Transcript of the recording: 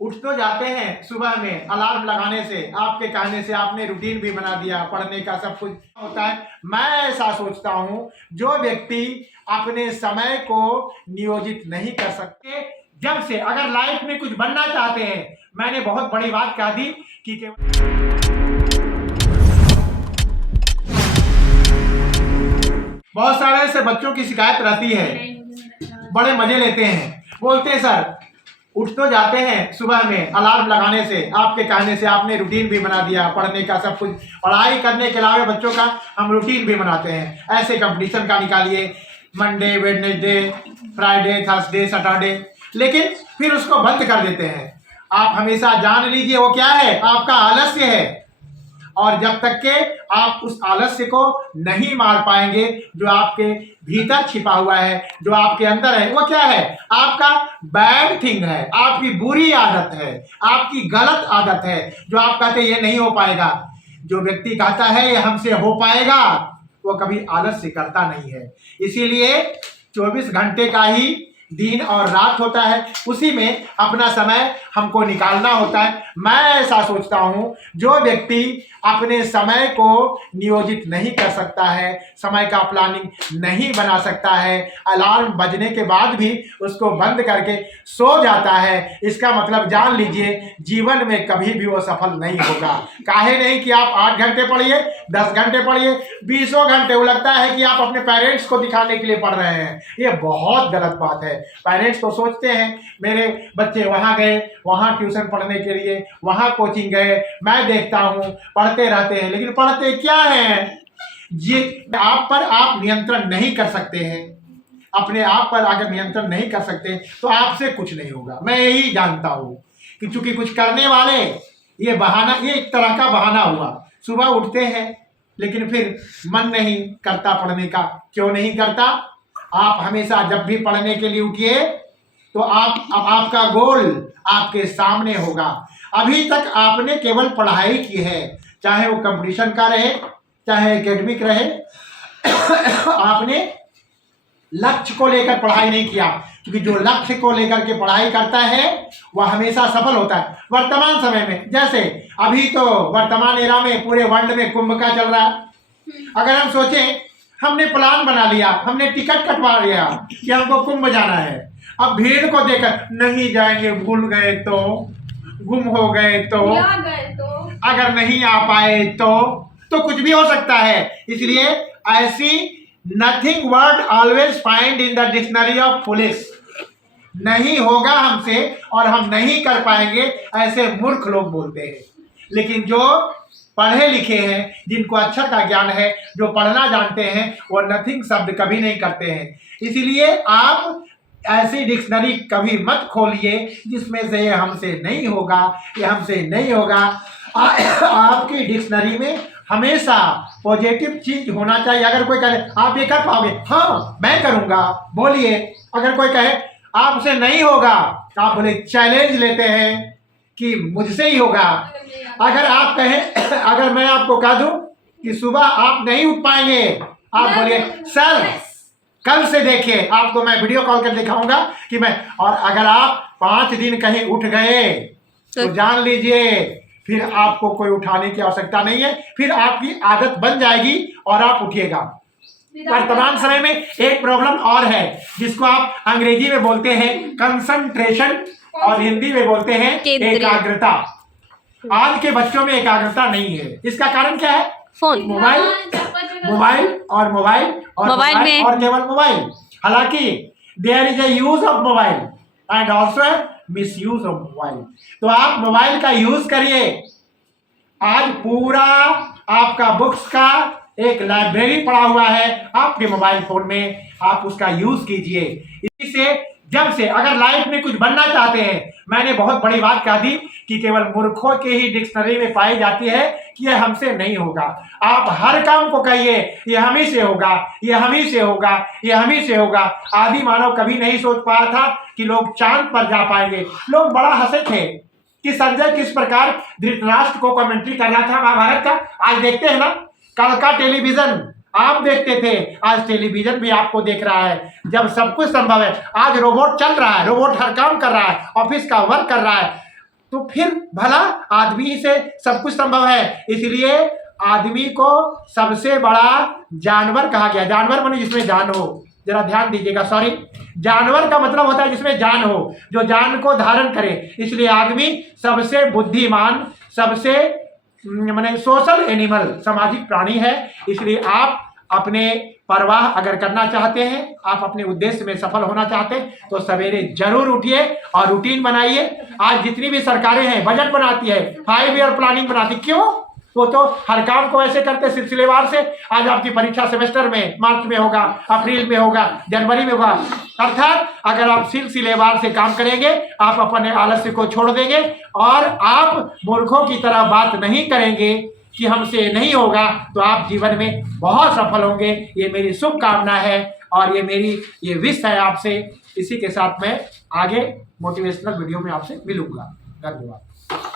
उठ तो जाते हैं सुबह में अलार्म लगाने से, आपके कहने से आपने रूटीन भी बना दिया, पढ़ने का सब कुछ होता है। मैं ऐसा सोचता हूं जो व्यक्ति अपने समय को नियोजित नहीं कर सकते, जब से अगर लाइफ में कुछ बनना चाहते हैं, मैंने बहुत बड़ी बात कह दी कि बहुत सारे ऐसे बच्चों की शिकायत रहती है, बड़े मजे लेते हैं, बोलते हैं सर उठ तो जाते हैं सुबह में अलार्म लगाने से, आपके कहने से आपने रूटीन भी बना दिया, पढ़ने का सब कुछ, पढ़ाई करने के अलावा बच्चों का हम रूटीन भी बनाते हैं। ऐसे कंपटीशन का निकालिए, Monday, Wednesday, Friday, Thursday, Saturday, लेकिन फिर उसको बंद कर देते हैं। आप हमेशा जान लीजिए वो क्या है, आपका आलस्य है। और जब तक के आप उस आलस्य को नहीं मार पाएंगे, जो आपके भीतर छिपा हुआ है, जो आपके अंदर है, वो क्या है, आपका बैड थिंग है, आपकी बुरी आदत है, आपकी गलत आदत है, जो आप कहते ये नहीं हो पाएगा। जो व्यक्ति कहता है ये हमसे हो पाएगा, वो कभी आलस्य करता नहीं है। इसीलिए 24 घंटे का ही दिन और रात होता है, उसी में अपना समय हमको निकालना होता है। मैं ऐसा सोचता हूं जो व्यक्ति अपने समय को नियोजित नहीं कर सकता है, समय का प्लानिंग नहीं बना सकता है, अलार्म बजने के बाद भी उसको बंद करके सो जाता है, इसका मतलब जान लीजिए जीवन में कभी भी वो सफल नहीं होगा। काहे नहीं कि आप 8 घंटे पढ़िए, 10 घंटे पढ़िए, 20 घंटे, वो लगता है कि आप अपने पेरेंट्स को दिखाने के लिए पढ़ रहे हैं। ये बहुत गलत बात है। पेरेंट्स तो सोचते हैं मेरे बच्चे वहाँ गए, वहाँ ट्यूशन पढ़ने के लिए, वहाँ कोचिंग गए, मैं देखता हूँ पढ़ते रहते हैं, लेकिन पढ़ते क्या हैं? ये आप पर आप नियंत्रण नहीं कर सकते हैं। अपने आप पर अगर नियंत्रण नहीं कर सकते तो आपसे कुछ नहीं होगा। मैं यही जानता हूँ कि चूंकि कुछ करने वाले, ये बहाना, ये एक तरह का बहाना हुआ। सुबह उठते हैं लेकिन फिर मन नहीं करता पढ़ने का। क्यों नहीं करता? आप हमेशा जब भी पढ़ने के लिए उठिए तो आपका गोल आपके सामने होगा। अभी तक आपने केवल पढ़ाई की है, चाहे वो कंपटीशन का रहे, चाहे एकेडमिक रहे, आपने लक्ष्य को लेकर पढ़ाई नहीं किया, क्योंकि जो लक्ष्य को लेकर के पढ़ाई करता है वह हमेशा सफल होता है। वर्तमान समय में, जैसे अभी तो वर्तमान एरा में पूरे वर्ल्ड में कुंभ का चल रहा है। अगर हम सोचें, हमने प्लान बना लिया, हमने टिकट कटवा लिया कि हमको कुंभ जाना है, अब भीड़ को देखकर नहीं जाएंगे, भूल गए तो, गुम हो गए तो, अगर नहीं आ पाए तो कुछ भी हो सकता है। इसलिए ऐसी nothing word always find in the dictionary of police. नहीं होगा हमसे और हम नहीं कर पाएंगे, ऐसे मूर्ख लोग बोलते हैं। लेकिन जो पढ़े लिखे हैं, जिनको अक्षर का ज्ञान है, जो पढ़ना जानते हैं, वो नथिंग शब्द कभी नहीं करते हैं। इसीलिए आप ऐसी डिक्शनरी कभी मत खोलिए जिसमें से ये हमसे नहीं होगा, ये हमसे नहीं होगा। आपकी डिक्शनरी में हमेशा पॉजिटिव चीज होना चाहिए। अगर कोई कहे आप ये कर पाओगे, हाँ मैं करूंगा, बोलिए। अगर कोई कहे आपसे नहीं होगा, आप बोले चैलेंज लेते हैं कि मुझसे ही होगा। अगर आप कहें, अगर मैं आपको कह दूं कि सुबह आप नहीं उठ पाएंगे, आप बोलिए सर कल से देखिए, आपको मैं वीडियो कॉल कर दिखाऊंगा कि मैं, और अगर आप 5 दिन कहीं उठ गए तो जान लीजिए फिर आपको कोई उठाने की आवश्यकता नहीं है, फिर आपकी आदत बन जाएगी और आप उठिएगा। वर्तमान समय में एक प्रॉब्लम और है जिसको आप अंग्रेजी में बोलते हैं कंसंट्रेशन और हिंदी में बोलते हैं एकाग्रता। आज के बच्चों में एकाग्रता नहीं है। इसका कारण क्या है? फोन, मोबाइल और मोबाइल और केवल मोबाइल। हालांकि there is a use of mobile and also misuse of mobile. तो आप मोबाइल का यूज करिए। आज पूरा आपका बुक्स का एक लाइब्रेरी पड़ा हुआ है आपके मोबाइल फोन में, आप उसका यूज कीजिए। इसी से जब से अगर लाइफ में कुछ बनना चाहते हैं, मैंने बहुत बड़ी बात कह दी कि केवल मूर्खों के ही डिक्शनरी में पाई जाती है कि यह हमसे नहीं होगा। आप हर काम को कहिए ये हम ही से होगा, ये हम ही से होगा, ये हम ही से होगा। आदि मानव कभी नहीं सोच पाया था कि लोग चांद पर जा पाएंगे। लोग बड़ा हंसे थे कि संजय किस प्रकार धृतराष्ट्र को कमेंट्री कर रहा था महाभारत का। आज देखते हैं ना, कल का टेलीविजन आप देखते थे, आज टेलीविजन भी आपको देख रहा है। जब सब कुछ संभव है, आज रोबोट चल रहा है, रोबोट हर काम कर रहा है, ऑफिस का वर्क कर रहा है, तो फिर भला आदमी से सब कुछ संभव है। इसलिए आदमी को सबसे बड़ा जानवर कहा गया। जानवर माने जिसमें जान हो, जरा ध्यान दीजिएगा, सॉरी, जानवर का मतलब होता है जिसमें जान हो, जो जान को धारण करे। इसलिए आदमी सबसे बुद्धिमान, सबसे माने सोशल एनिमल, सामाजिक प्राणी है। इसलिए आप अपने परवाह अगर करना चाहते हैं, आप अपने उद्देश्य में सफल होना चाहते हैं, तो सवेरे जरूर उठिए और रूटीन बनाइए। आज जितनी भी सरकारें हैं बजट बनाती है, 5 ईयर प्लानिंग बनाती, क्यों? वो तो हर काम को ऐसे करते सिलसिलेवार से। आज आपकी परीक्षा सेमेस्टर में मार्च में होगा, अप्रैल में होगा, जनवरी में होगा। अर्थात अगर आप सिलसिलेवार से काम करेंगे, आप अपने आलस्य को छोड़ देंगे और आप मूर्खों की तरह बात नहीं करेंगे कि हमसे नहीं होगा, तो आप जीवन में बहुत सफल होंगे। ये मेरी शुभकामना है और ये मेरी ये विश है आपसे। इसी के साथ मैं आगे मोटिवेशनल वीडियो में आपसे मिलूंगा। धन्यवाद।